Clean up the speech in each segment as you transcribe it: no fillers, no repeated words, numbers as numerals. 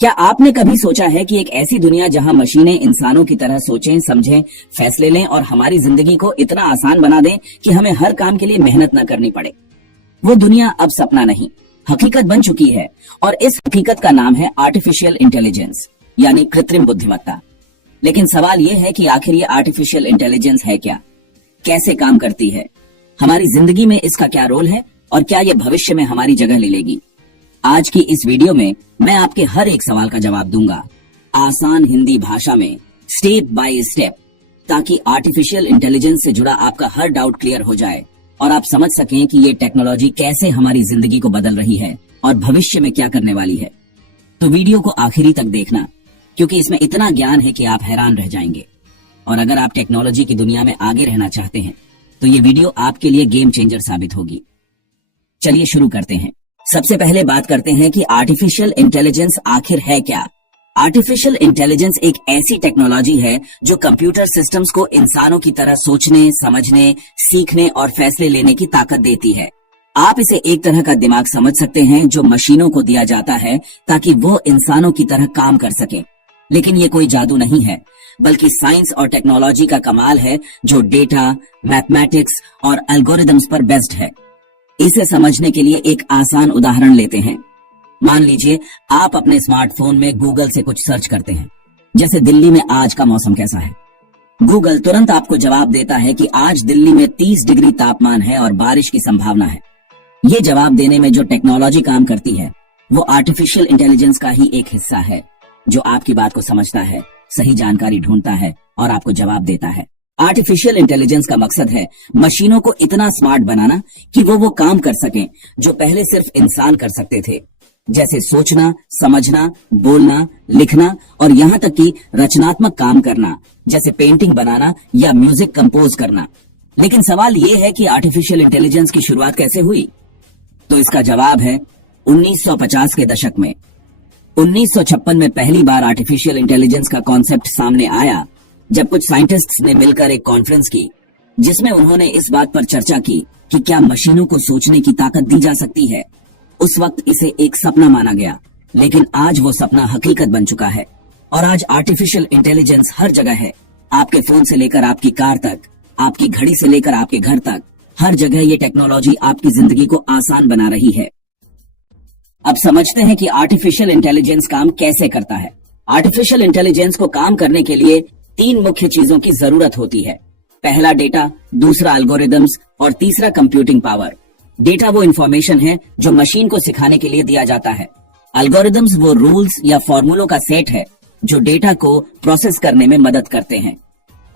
क्या आपने कभी सोचा है कि एक ऐसी दुनिया जहां मशीनें इंसानों की तरह सोचें, समझें, फैसले लें और हमारी जिंदगी को इतना आसान बना दें कि हमें हर काम के लिए मेहनत न करनी पड़े? वो दुनिया अब सपना नहीं, हकीकत बन चुकी है और इस हकीकत का नाम है आर्टिफिशियल इंटेलिजेंस यानी कृत्रिम बुद्धिमत्ता। लेकिन सवाल ये है कि आखिर ये आर्टिफिशियल इंटेलिजेंस है क्या, कैसे काम करती है, हमारी जिंदगी में इसका क्या रोल है और क्या ये भविष्य में हमारी जगह ले लेगी? आज की इस वीडियो में मैं आपके हर एक सवाल का जवाब दूंगा, आसान हिंदी भाषा में, स्टेप बाय स्टेप, ताकि आर्टिफिशियल इंटेलिजेंस से जुड़ा आपका हर डाउट क्लियर हो जाए और आप समझ सकें कि ये टेक्नोलॉजी कैसे हमारी जिंदगी को बदल रही है और भविष्य में क्या करने वाली है। तो वीडियो को आखिरी तक देखना, क्योंकि इसमें इतना ज्ञान है कि आप हैरान रह जाएंगे। और अगर आप टेक्नोलॉजी की दुनिया में आगे रहना चाहते हैं तो ये वीडियो आपके लिए गेम चेंजर साबित होगी। चलिए शुरू करते हैं। सबसे पहले बात करते हैं कि आर्टिफिशियल इंटेलिजेंस आखिर है क्या। आर्टिफिशियल इंटेलिजेंस एक ऐसी टेक्नोलॉजी है जो कंप्यूटर सिस्टम्स को इंसानों की तरह सोचने, समझने, सीखने और फैसले लेने की ताकत देती है। आप इसे एक तरह का दिमाग समझ सकते हैं जो मशीनों को दिया जाता है ताकि वो इंसानों की तरह काम कर सके। लेकिन ये कोई जादू नहीं है, बल्कि साइंस और टेक्नोलॉजी का कमाल है जो डेटा, मैथमेटिक्स और एल्गोरिदम्स पर बेस्ड है। इसे समझने के लिए एक आसान उदाहरण लेते हैं। मान लीजिए आप अपने स्मार्टफोन में गूगल से कुछ सर्च करते हैं, जैसे दिल्ली में आज का मौसम कैसा है। गूगल तुरंत आपको जवाब देता है कि आज दिल्ली में 30 डिग्री तापमान है और बारिश की संभावना है। ये जवाब देने में जो टेक्नोलॉजी काम करती है वो आर्टिफिशियल इंटेलिजेंस का ही एक हिस्सा है, जो आपकी बात को समझता है, सही जानकारी ढूंढता है और आपको जवाब देता है। आर्टिफिशियल इंटेलिजेंस का मकसद है मशीनों को इतना स्मार्ट बनाना कि वो काम कर सकें जो पहले सिर्फ इंसान कर सकते थे, जैसे सोचना, समझना, बोलना, लिखना और यहाँ तक कि रचनात्मक काम करना, जैसे पेंटिंग बनाना या म्यूजिक कंपोज करना। लेकिन सवाल ये है कि आर्टिफिशियल इंटेलिजेंस की शुरुआत कैसे हुई? तो इसका जवाब है 1950 के दशक में। 1956 में पहली बार आर्टिफिशियल इंटेलिजेंस का कॉन्सेप्ट सामने आया, जब कुछ साइंटिस्ट्स ने मिलकर एक कॉन्फ्रेंस की, जिसमें उन्होंने इस बात पर चर्चा की कि क्या मशीनों को सोचने की ताकत दी जा सकती है। उस वक्त इसे एक सपना माना गया, लेकिन आज वो सपना हकीकत बन चुका है और आज आर्टिफिशियल इंटेलिजेंस हर जगह है। आपके फोन से लेकर आपकी कार तक, आपकी घड़ी से लेकर आपके घर तक, हर जगह ये टेक्नोलॉजी आपकी जिंदगी को आसान बना रही है। अब समझते हैं कि आर्टिफिशियल इंटेलिजेंस काम कैसे करता है। आर्टिफिशियल इंटेलिजेंस को काम करने के लिए 3 मुख्य चीजों की जरूरत होती है। पहला डेटा, दूसरा एल्गोरिदम्स और तीसरा कंप्यूटिंग पावर। डेटा वो इंफॉर्मेशन है जो मशीन को सिखाने के लिए दिया जाता है। एल्गोरिदम्स वो रूल्स या फॉर्मूलों का सेट है जो डेटा को प्रोसेस करने में मदद करते हैं।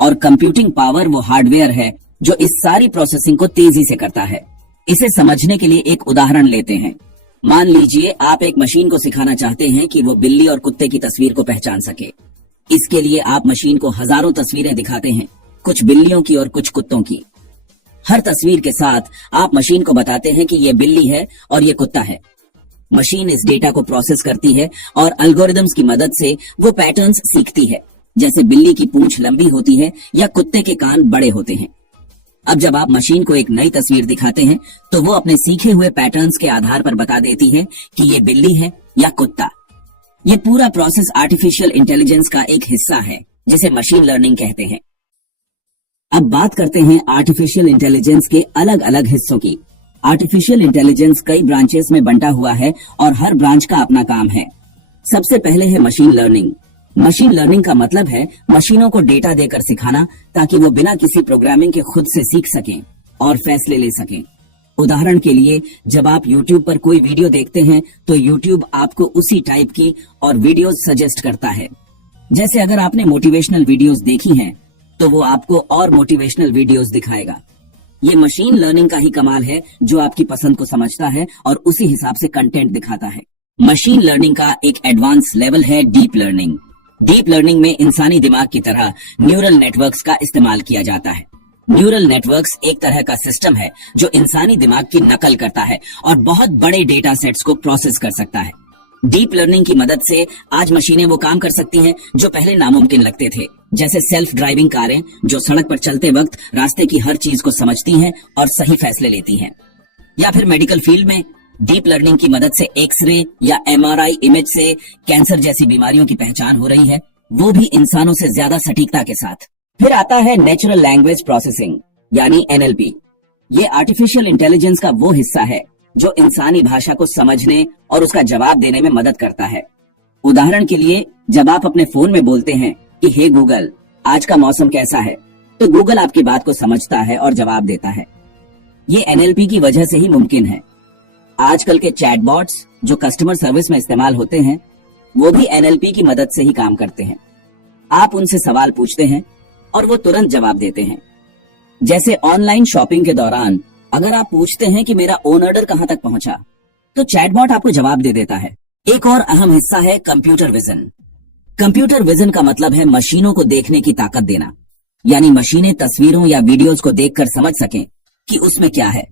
और कंप्यूटिंग पावर वो हार्डवेयर है जो इस सारी प्रोसेसिंग को तेजी से करता है। इसे समझने के लिए एक उदाहरण लेते हैं। मान लीजिए आप एक मशीन को सिखाना चाहते हैं कि वो बिल्ली और कुत्ते की तस्वीर को पहचान सके। इसके लिए आप मशीन को हजारों तस्वीरें दिखाते हैं, कुछ बिल्लियों की और कुछ कुत्तों की। हर तस्वीर के साथ आप मशीन को बताते हैं कि ये बिल्ली है और ये कुत्ता है। मशीन इस डेटा को प्रोसेस करती है और एल्गोरिदम्स की मदद से वो पैटर्न्स सीखती है, जैसे बिल्ली की पूंछ लंबी होती है या कुत्ते के कान बड़े होते हैं। अब जब आप मशीन को एक नई तस्वीर दिखाते हैं तो वो अपने सीखे हुए पैटर्न्स के आधार पर बता देती है कि ये बिल्ली है या कुत्ता। ये पूरा प्रोसेस आर्टिफिशियल इंटेलिजेंस का एक हिस्सा है, जिसे मशीन लर्निंग कहते हैं। अब बात करते हैं आर्टिफिशियल इंटेलिजेंस के अलग अलग हिस्सों की। आर्टिफिशियल इंटेलिजेंस कई ब्रांचेस में बंटा हुआ है और हर ब्रांच का अपना काम है। सबसे पहले है मशीन लर्निंग। मशीन लर्निंग का मतलब है मशीनों को डेटा देकर सिखाना ताकि वो बिना किसी प्रोग्रामिंग के खुद से सीख सकें और फैसले ले सकें। उदाहरण के लिए, जब आप YouTube पर कोई वीडियो देखते हैं तो YouTube आपको उसी टाइप की और वीडियोस सजेस्ट करता है। जैसे अगर आपने मोटिवेशनल वीडियोस देखी हैं तो वो आपको और मोटिवेशनल वीडियोस दिखाएगा। ये मशीन लर्निंग का ही कमाल है जो आपकी पसंद को समझता है और उसी हिसाब से कंटेंट दिखाता है। मशीन लर्निंग का एक एडवांस लेवल है डीप लर्निंग। डीप लर्निंग में इंसानी दिमाग की तरह न्यूरल नेटवर्क्स का इस्तेमाल किया जाता है। न्यूरल नेटवर्क्स एक तरह का सिस्टम है जो इंसानी दिमाग की नकल करता है और बहुत बड़े डेटा सेट्स को प्रोसेस कर सकता है। डीप लर्निंग की मदद से आज मशीनें वो काम कर सकती हैं जो पहले नामुमकिन लगते थे, जैसे सेल्फ ड्राइविंग कारें जो सड़क पर चलते वक्त रास्ते की हर चीज को समझती हैं और सही फैसले लेती हैं। या फिर मेडिकल फील्ड में डीप लर्निंग की मदद से एक्सरे या एमआरआई इमेज से कैंसर जैसी बीमारियों की पहचान हो रही है, वो भी इंसानों से ज्यादा सटीकता के साथ। फिर आता है नेचुरल लैंग्वेज प्रोसेसिंग यानी एनएलपी। ये आर्टिफिशियल इंटेलिजेंस का वो हिस्सा है जो इंसानी भाषा को समझने और उसका जवाब देने में मदद करता है। उदाहरण के लिए, जब आप अपने फोन में बोलते हैं कि हे गूगल, आज का मौसम कैसा है, तो गूगल आपकी बात को समझता है और जवाब देता है। ये एनएलपी की वजह से ही मुमकिन है। आजकल के चैटबॉट्स जो कस्टमर सर्विस में इस्तेमाल होते हैं, वो भी एनएलपी की मदद से ही काम करते हैं। आप उनसे सवाल पूछते हैं और वो तुरंत जवाब देते हैं। जैसे ऑनलाइन शॉपिंग के दौरान अगर आप पूछते हैं कि मेरा ओन ऑर्डर कहां तक पहुंचा, तो चैटबॉट आपको जवाब दे देता है। एक और अहम हिस्सा है कंप्यूटर विजन। कंप्यूटर विजन का मतलब है मशीनों को देखने की ताकत देना, यानी मशीनें तस्वीरों या वीडियोस को देखकर समझ सकें कि उसमें क्या है।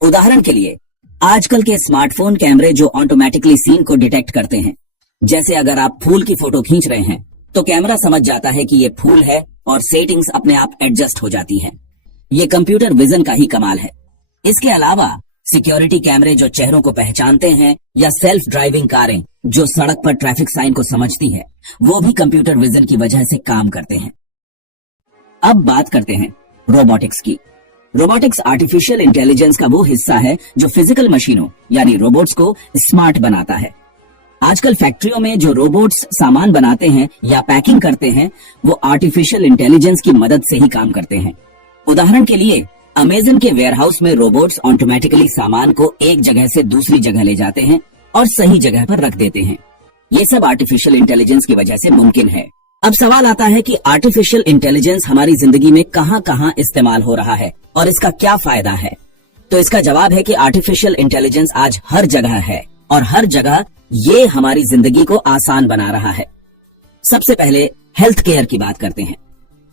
उदाहरण के लिए, आजकल के स्मार्टफोन कैमरे जो ऑटोमेटिकली सीन को डिटेक्ट करते हैं। जैसे अगर आप फूल की फोटो खींच रहे हैं तो कैमरा समझ जाता है कि ये फूल है और सेटिंग्स अपने आप एडजस्ट हो जाती हैं। ये कंप्यूटर विजन का ही कमाल है। इसके अलावा सिक्योरिटी कैमरे जो चेहरों को पहचानते हैं या सेल्फ ड्राइविंग कारें जो सड़क पर ट्रैफिक साइन को समझती है, वो भी कंप्यूटर विजन की वजह से काम करते हैं। अब बात करते हैं रोबोटिक्स की। रोबोटिक्स आर्टिफिशियल इंटेलिजेंस का वो हिस्सा है जो फिजिकल मशीनों यानी रोबोट्स को स्मार्ट बनाता है। आजकल फैक्ट्रियों में जो रोबोट्स सामान बनाते हैं या पैकिंग करते हैं, वो आर्टिफिशियल इंटेलिजेंस की मदद से ही काम करते हैं। उदाहरण के लिए, अमेज़न के वेयरहाउस में रोबोट्स ऑटोमेटिकली सामान को एक जगह से दूसरी जगह ले जाते हैं और सही जगह पर रख देते हैं। ये सब आर्टिफिशियल इंटेलिजेंस की वजह से मुमकिन है। अब सवाल आता है कि आर्टिफिशियल इंटेलिजेंस हमारी जिंदगी में कहां कहां इस्तेमाल हो रहा है और इसका क्या फायदा है। तो इसका जवाब है कि आर्टिफिशियल इंटेलिजेंस आज हर जगह है और हर जगह ये हमारी जिंदगी को आसान बना रहा है। सबसे पहले हेल्थ केयर की बात करते हैं।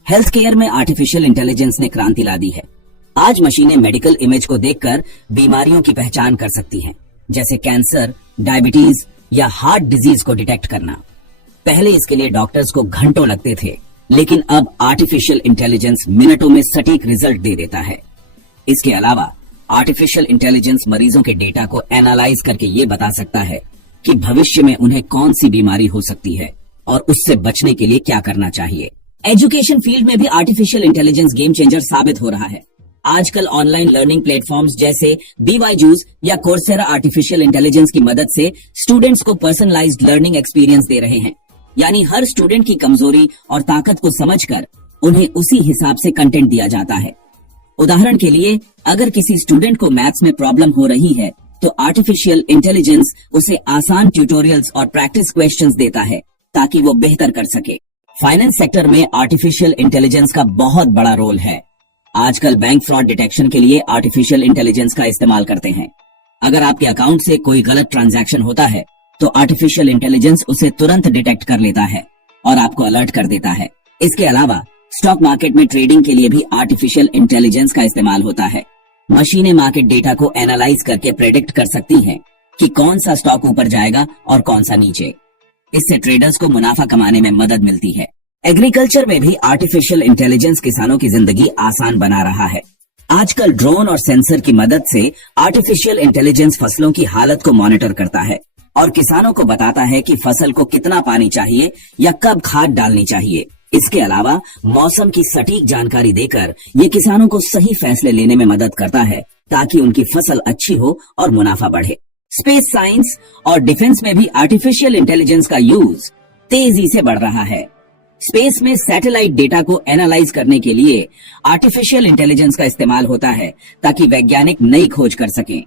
हेल्थ केयर में आर्टिफिशियल इंटेलिजेंस ने क्रांति ला दी है। आज मशीनें मेडिकल इमेज को देखकर बीमारियों की पहचान कर सकती हैं, जैसे कैंसर, डायबिटीज या हार्ट डिजीज को डिटेक्ट करना। पहले इसके लिए डॉक्टर्स को घंटों लगते थे, लेकिन अब आर्टिफिशियल इंटेलिजेंस मिनटों में सटीक रिजल्ट दे देता है। इसके अलावा आर्टिफिशियल इंटेलिजेंस मरीजों के डेटा को एनालाइज करके ये बता सकता है कि भविष्य में उन्हें कौन सी बीमारी हो सकती है और उससे बचने के लिए क्या करना चाहिए। एजुकेशन फील्ड में भी आर्टिफिशियल इंटेलिजेंस गेम चेंजर साबित हो रहा है। आजकल ऑनलाइन लर्निंग प्लेटफॉर्म्स जैसे BYJUS या कोर्सेरा आर्टिफिशियल इंटेलिजेंस की मदद से स्टूडेंट्स को पर्सनलाइज्ड लर्निंग एक्सपीरियंस दे रहे हैं, यानी हर स्टूडेंट की कमजोरी और ताकत को समझकर उन्हें उसी हिसाब से कंटेंट दिया जाता है। उदाहरण के लिए, अगर किसी स्टूडेंट को मैथ्स में प्रॉब्लम हो रही है तो आर्टिफिशियल इंटेलिजेंस उसे आसान ट्यूटोरियल्स और प्रैक्टिस क्वेश्चंस देता है ताकि वो बेहतर कर सके। फाइनेंस सेक्टर में आर्टिफिशियल इंटेलिजेंस का बहुत बड़ा रोल है। आजकल बैंक फ्रॉड डिटेक्शन के लिए आर्टिफिशियल इंटेलिजेंस का इस्तेमाल करते हैं। अगर आपके अकाउंट से कोई गलत ट्रांजैक्शन होता है तो आर्टिफिशियल इंटेलिजेंस उसे तुरंत डिटेक्ट कर लेता है और आपको अलर्ट कर देता है। इसके अलावा स्टॉक मार्केट में ट्रेडिंग के लिए भी आर्टिफिशियल इंटेलिजेंस का इस्तेमाल होता है। मशीनें मार्केट डेटा को एनालाइज करके प्रेडिक्ट कर सकती हैं कि कौन सा स्टॉक ऊपर जाएगा और कौन सा नीचे। इससे ट्रेडर्स को मुनाफा कमाने में मदद मिलती है। एग्रीकल्चर में भी आर्टिफिशियल इंटेलिजेंस किसानों की जिंदगी आसान बना रहा है। आजकल ड्रोन और सेंसर की मदद से आर्टिफिशियल इंटेलिजेंस फसलों की हालत को मॉनिटर करता है और किसानों को बताता है कि फसल को कितना पानी चाहिए या कब खाद डालनी चाहिए। इसके अलावा मौसम की सटीक जानकारी देकर ये किसानों को सही फैसले लेने में मदद करता है ताकि उनकी फसल अच्छी हो और मुनाफा बढ़े। स्पेस साइंस और डिफेंस में भी आर्टिफिशियल इंटेलिजेंस का यूज तेजी से बढ़ रहा है। स्पेस में सैटेलाइट डेटा को एनालाइज करने के लिए आर्टिफिशियल इंटेलिजेंस का इस्तेमाल होता है ताकि वैज्ञानिक नई खोज कर सकें।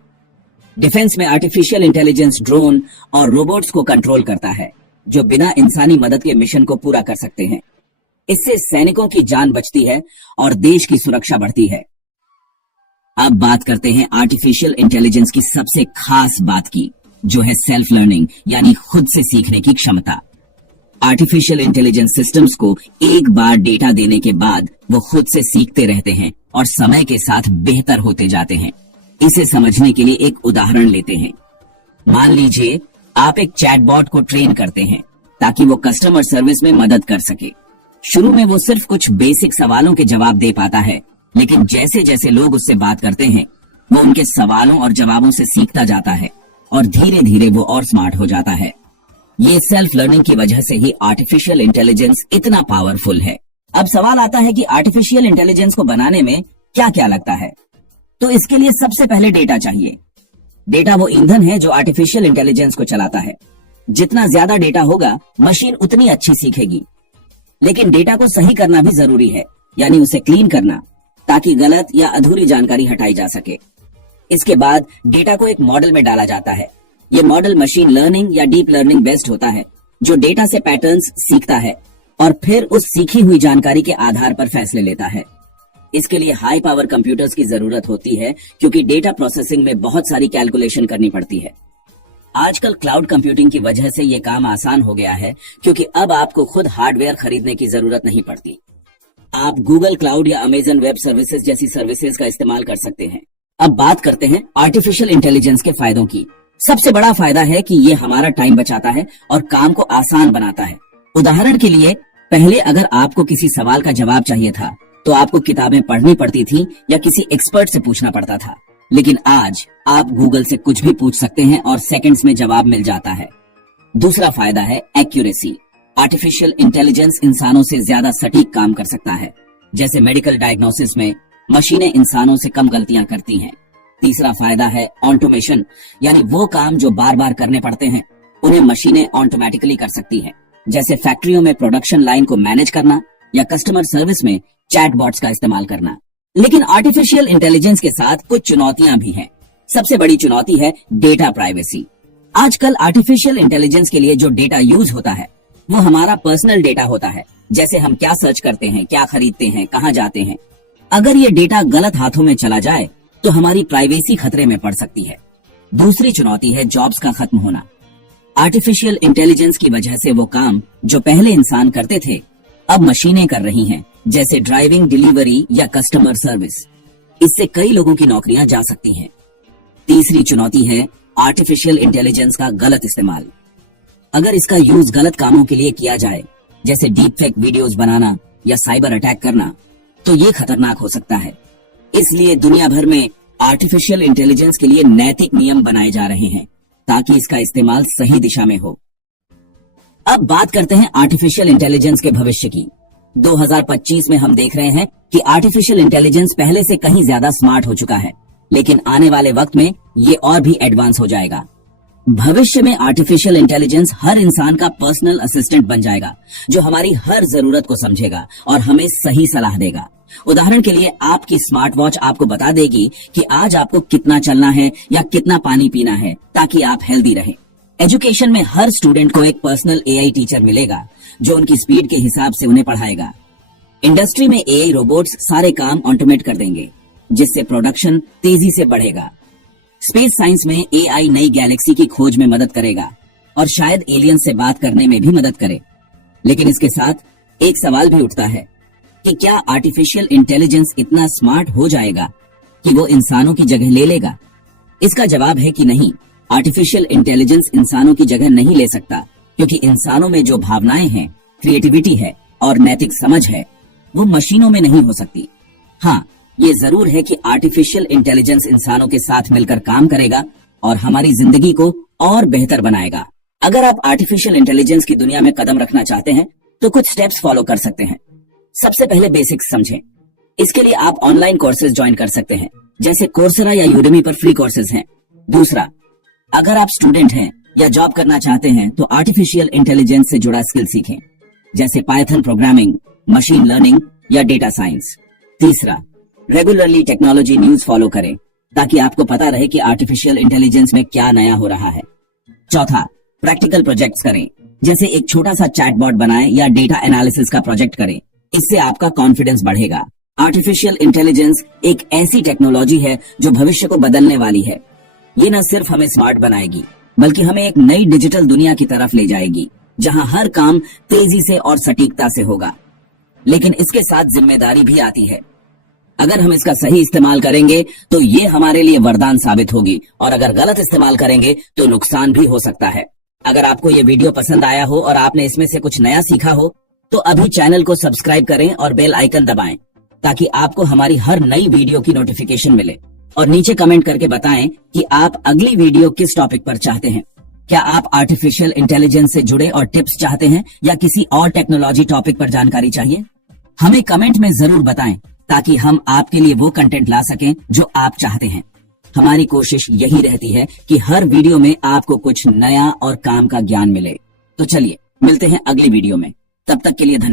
डिफेंस में आर्टिफिशियल इंटेलिजेंस ड्रोन और रोबोट्स को कंट्रोल करता है जो बिना इंसानी मदद के मिशन को पूरा कर सकते हैं। इससे सैनिकों की जान बचती है और देश की सुरक्षा बढ़ती है। अब बात करते हैं आर्टिफिशियल इंटेलिजेंस की सबसे खास बात की, जो है सेल्फ लर्निंग यानी खुद से सीखने की क्षमता। आर्टिफिशियल इंटेलिजेंस सिस्टम्स को एक बार डेटा देने के बाद वो खुद से सीखते रहते हैं और समय के साथ बेहतर होते जाते हैं। इसे समझने के लिए एक उदाहरण लेते हैं। मान लीजिए आप एक चैटबॉट को ट्रेन करते हैं ताकि वो कस्टमर सर्विस में मदद कर सके। शुरू में वो सिर्फ कुछ बेसिक सवालों के जवाब दे पाता है, लेकिन जैसे जैसे लोग उससे बात करते हैं वो उनके सवालों और जवाबों से सीखता जाता है और धीरे धीरे वो और स्मार्ट हो जाता है। ये सेल्फ लर्निंग की वजह से ही आर्टिफिशियल इंटेलिजेंस इतना पावरफुल है। अब सवाल आता है कि आर्टिफिशियल इंटेलिजेंस को बनाने में क्या क्या लगता है। तो इसके लिए सबसे पहले डेटा चाहिए। डेटा वो ईंधन है जो आर्टिफिशियल इंटेलिजेंस को चलाता है। जितना ज्यादा डेटा होगा मशीन उतनी अच्छी सीखेगी। लेकिन डेटा को सही करना भी जरूरी है, यानी उसे क्लीन करना, ताकि गलत या अधूरी जानकारी हटाई जा सके। इसके बाद डेटा को एक मॉडल में डाला जाता है। ये मॉडल मशीन लर्निंग या डीप लर्निंग बेस्ड होता है, जो डेटा से पैटर्न्स सीखता है और फिर उस सीखी हुई जानकारी के आधार पर फैसले लेता है। इसके लिए हाई पावर कंप्यूटर्स की जरूरत होती है, क्योंकि डेटा प्रोसेसिंग में बहुत सारी कैलकुलेशन करनी पड़ती है। आजकल क्लाउड कंप्यूटिंग की वजह से ये काम आसान हो गया है, क्योंकि अब आपको खुद हार्डवेयर खरीदने की जरूरत नहीं पड़ती। आप गूगल क्लाउड या अमेजन वेब सर्विसेज जैसी सर्विसेज का इस्तेमाल कर सकते हैं। अब बात करते हैं आर्टिफिशियल इंटेलिजेंस के फायदों की। सबसे बड़ा फायदा है कि ये हमारा टाइम बचाता है और काम को आसान बनाता है। उदाहरण के लिए, पहले अगर आपको किसी सवाल का जवाब चाहिए था तो आपको किताबें पढ़नी पड़ती थी या किसी एक्सपर्ट से पूछना पड़ता था। लेकिन आज आप गूगल से कुछ भी पूछ सकते हैं और सेकंड्स में जवाब मिल जाता है। दूसरा फायदा है एक्यूरेसी। आर्टिफिशियल इंटेलिजेंस इंसानों से ज्यादा सटीक काम कर सकता है। जैसे मेडिकल डायग्नोसिस में मशीनें इंसानों से कम गलतियां करती हैं। तीसरा फायदा है ऑटोमेशन, यानी वो काम जो बार बार करने पड़ते हैं उन्हें मशीनें ऑटोमेटिकली कर सकती हैं। जैसे फैक्ट्रियों में प्रोडक्शन लाइन को मैनेज करना या कस्टमर सर्विस में चैटबॉट्स का इस्तेमाल करना। लेकिन आर्टिफिशियल इंटेलिजेंस के साथ कुछ चुनौतियां भी हैं। सबसे बड़ी चुनौती है डेटा प्राइवेसी। आजकल आर्टिफिशियल इंटेलिजेंस के लिए जो डेटा यूज होता है वो हमारा पर्सनल डेटा होता है। जैसे हम क्या सर्च करते हैं, क्या खरीदते हैं, कहाँ जाते हैं। अगर ये डेटा गलत हाथों में चला जाए तो हमारी प्राइवेसी खतरे में पड़ सकती है। दूसरी चुनौती है जॉब्स का खत्म होना। आर्टिफिशियल इंटेलिजेंस की वजह से वो काम जो पहले इंसान करते थे अब मशीनें कर रही हैं, जैसे ड्राइविंग, डिलीवरी या कस्टमर सर्विस। इससे कई लोगों की नौकरियां जा सकती हैं। तीसरी चुनौती है आर्टिफिशियल इंटेलिजेंस का गलत इस्तेमाल। अगर इसका यूज गलत कामों के लिए किया जाए, जैसे डीप फेक वीडियोस बनाना या साइबर अटैक करना, तो ये खतरनाक हो सकता है। इसलिए दुनिया भर में आर्टिफिशियल इंटेलिजेंस के लिए नैतिक नियम बनाए जा रहे हैं, ताकि इसका इस्तेमाल सही दिशा में हो। अब बात करते हैं आर्टिफिशियल इंटेलिजेंस के भविष्य की। 2025 में हम देख रहे हैं कि आर्टिफिशियल इंटेलिजेंस पहले से कहीं ज्यादा स्मार्ट हो चुका है, लेकिन आने वाले वक्त में ये और भी एडवांस हो जाएगा। भविष्य में आर्टिफिशियल इंटेलिजेंस हर इंसान का पर्सनल असिस्टेंट बन जाएगा, जो हमारी हर जरूरत को समझेगा और हमें सही सलाह देगा। उदाहरण के लिए, आपकी स्मार्ट वॉच आपको बता देगी कि आज आपको कितना चलना है या कितना पानी पीना है, ताकि आप हेल्दी रहें। एजुकेशन में हर स्टूडेंट को एक पर्सनल एआई टीचर मिलेगा, जो उनकी स्पीड के हिसाब से उन्हें पढ़ाएगा। इंडस्ट्री में एआई रोबोट्स सारे काम ऑटोमेट कर देंगे, जिससे प्रोडक्शन तेजी से बढ़ेगा। स्पेस साइंस में एआई नई गैलेक्सी की खोज में मदद करेगा और शायद एलियन से बात करने में भी मदद करे। लेकिन इसके साथ एक सवाल भी उठता है कि क्या आर्टिफिशियल इंटेलिजेंस इतना स्मार्ट हो जाएगा कि वो इंसानों की जगह ले लेगा? इसका जवाब है कि नहीं। आर्टिफिशियल इंटेलिजेंस इंसानों की जगह नहीं ले सकता, क्योंकि इंसानों में जो भावनाएं हैं, क्रिएटिविटी है और नैतिक समझ है, वो मशीनों में नहीं हो सकती। हाँ, ये जरूर है कि आर्टिफिशियल इंटेलिजेंस इंसानों के साथ मिलकर काम करेगा और हमारी जिंदगी को और बेहतर बनाएगा। अगर आप आर्टिफिशियल इंटेलिजेंस की दुनिया में कदम रखना चाहते हैं तो कुछ स्टेप्स फॉलो कर सकते हैं। सबसे पहले बेसिक्स समझें। इसके लिए आप ऑनलाइन कोर्सेज ज्वाइन कर सकते हैं, जैसे कोर्सेरा या यूडेमी पर फ्री कोर्सेज हैं। दूसरा, अगर आप स्टूडेंट हैं या जॉब करना चाहते हैं तो आर्टिफिशियल इंटेलिजेंस से जुड़ा स्किल सीखें, जैसे पाइथन प्रोग्रामिंग, मशीन लर्निंग या डेटा साइंस। तीसरा, रेगुलरली टेक्नोलॉजी न्यूज फॉलो करें, ताकि आपको पता रहे कि आर्टिफिशियल इंटेलिजेंस में क्या नया हो रहा है। चौथा, प्रैक्टिकल प्रोजेक्ट्स करें, जैसे एक छोटा सा चैटबॉट बनाएं या डेटा एनालिसिस का प्रोजेक्ट करें। इससे आपका कॉन्फिडेंस बढ़ेगा। आर्टिफिशियल इंटेलिजेंस एक ऐसी टेक्नोलॉजी है जो भविष्य को बदलने वाली है। ये न सिर्फ हमें स्मार्ट बनाएगी, बल्कि हमें एक नई डिजिटल दुनिया की तरफ ले जाएगी, जहां हर काम तेजी से और सटीकता से होगा। लेकिन इसके साथ जिम्मेदारी भी आती है। अगर हम इसका सही इस्तेमाल करेंगे तो ये हमारे लिए वरदान साबित होगी, और अगर गलत इस्तेमाल करेंगे तो नुकसान भी हो सकता है। अगर आपको ये वीडियो पसंद आया हो और आपने इसमें से कुछ नया सीखा हो, तो अभी चैनल को सब्सक्राइब करें और बेल आइकन दबाएं, ताकि आपको हमारी हर नई वीडियो की नोटिफिकेशन मिले। और नीचे कमेंट करके बताएं कि आप अगली वीडियो किस टॉपिक पर चाहते हैं। क्या आप आर्टिफिशियल इंटेलिजेंस से जुड़े और टिप्स चाहते हैं या किसी और टेक्नोलॉजी टॉपिक पर जानकारी चाहिए? हमें कमेंट में जरूर बताएं ताकि हम आपके लिए वो कंटेंट ला सकें जो आप चाहते हैं। हमारी कोशिश यही रहती है कि हर वीडियो में आपको कुछ नया और काम का ज्ञान मिले। तो चलिए मिलते हैं अगली वीडियो में, तब तक के लिए धन्यवाद।